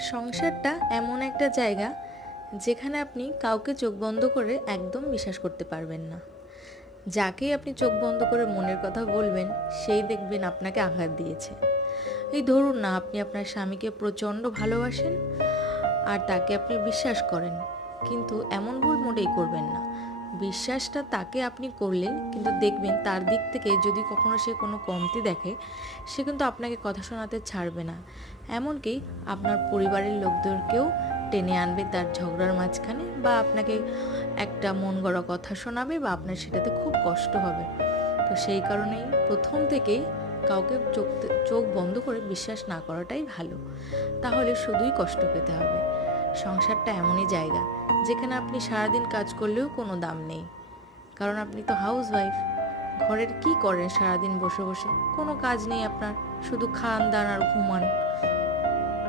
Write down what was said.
সংসারটা এমন একটা জায়গা যেখানে আপনি কাউকে চোখ বন্ধ করে একদম বিশ্বাস করতে পারবেন না। যাকেই আপনি চোখ বন্ধ করে মনের কথা বলবেন, সেই দেখবেন আপনাকে আঘাত দিয়েছে। এই ধরুন না, আপনি আপনার স্বামীকে প্রচণ্ড ভালোবাসেন আর তাকে আপনি বিশ্বাস করেন, কিন্তু এমন ভুল মোটেই করবেন না। বিশ্বাসটা তাকে আপনি করলেন, কিন্তু দেখবেন তার দিক থেকে যদি কখনো সে কোনো কমতি দেখে, সে কিন্তু আপনাকে কথা শোনাতে ছাড়বে না। এমনকি আপনার পরিবারের লোকদেরকেও টেনে আনবে তার ঝগড়ার মাঝখানে, বা আপনাকে একটা মন গড়া কথা শোনাবে, বা আপনার সেটাতে খুব কষ্ট হবে। তো সেই কারণেই প্রথম থেকেই কাউকে চোখ বন্ধ করে বিশ্বাস না করাটাই ভালো। তাহলে শুধুই কষ্ট পেতে হবে। সংসারটা এমনই জায়গা যেখানে আপনি সারাদিন কাজ করলেও কোনো দাম নেই, কারণ আপনি তো হাউস ওয়াইফ। ঘরের কি করেন সারাদিন বসে বসে? কোনো কাজ নেই আপনার, শুধু খান দান আর ঘুমান।